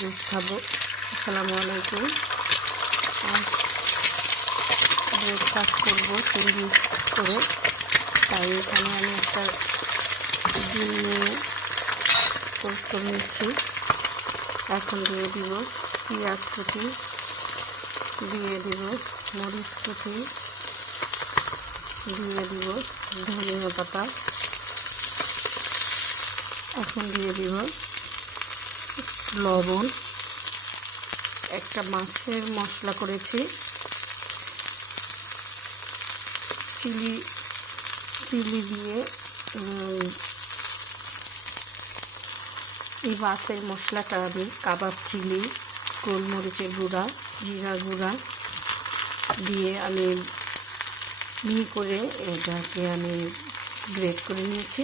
Juice খাবো। আসসালামু আলাইকুম। আজ ব্রেকফাস্ট করবো স্যান্ডউইচ করে, তাই এখানে আমি একটা ডিম নিয়ে টোস্ট করে নিচ্ছি। এখন দিয়ে দিব পেঁয়াজ কুচি, দিয়ে দিব মরিচ কুচি, দিয়ে দিব ধনিয়া পাতা, এখন দিয়ে দিব লবণ। একটা মাছের মশলা করেছি, চিলি দিয়ে এই মাছের মশলাটা আমি কাবাব চিলি, গোলমরিচের গুঁড়া, জিরা গুঁড়া দিয়ে আমি করে এটাকে আমি গ্রেট করে নিয়েছি।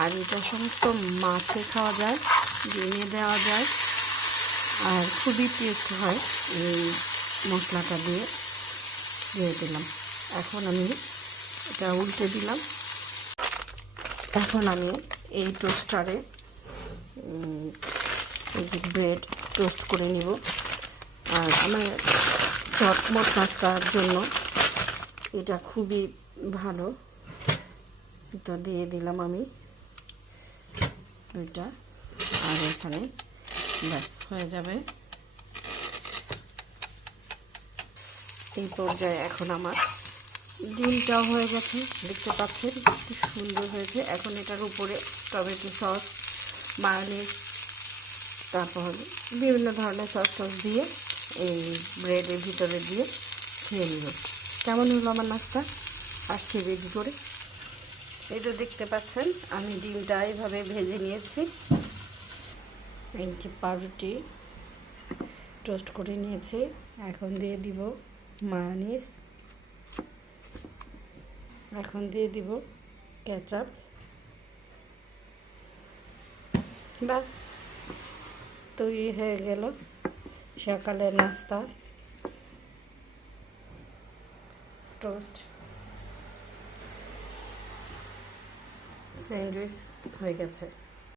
আর এটা সমস্ত মাছে খাওয়া যায়, ডিমে দেওয়া যায়, আর খুবই টেস্ট হয় এই মশলাটা দিয়ে দিলাম। এখন আমি এটা উল্টে দিলাম। এখন আমি এই টোস্টারে এই যে ব্রেড টোস্ট করে নিব। আর আমার চটমট নাস্তার জন্য এটা খুবই ভালো। তো দিয়ে দিলাম আমি দুইটা, আর এখানে ব্যাস হয়ে যাবে। এই পর্যায়ে এখন আমার ডিমটাও হয়ে গেছে, দেখতে পাচ্ছেন কি সুন্দর হয়েছে। এখন এটার উপরে টমেটো সস, মায়োনিজ, তারপর বিভিন্ন ধরনের সস টস দিয়ে এই ব্রেডের ভিতরে দিয়ে খেয়ে নিব। কেমন হলো আমার নাস্তা? আসছে রেডি করে। এই তো দেখতে পাচ্ছেন আমি ডিমটা এইভাবে ভেজে নিয়েছি। এই যে পাউরুটি টোস্ট করে নিয়েছি। এখন দিয়ে দিব মায়োনিজ, এখন দিয়ে দিব কেচাপ। বাস তৈরি হয়ে গেল সকালের নাস্তা, টোস্ট স্যান্ডউইচ হয়ে গেছে।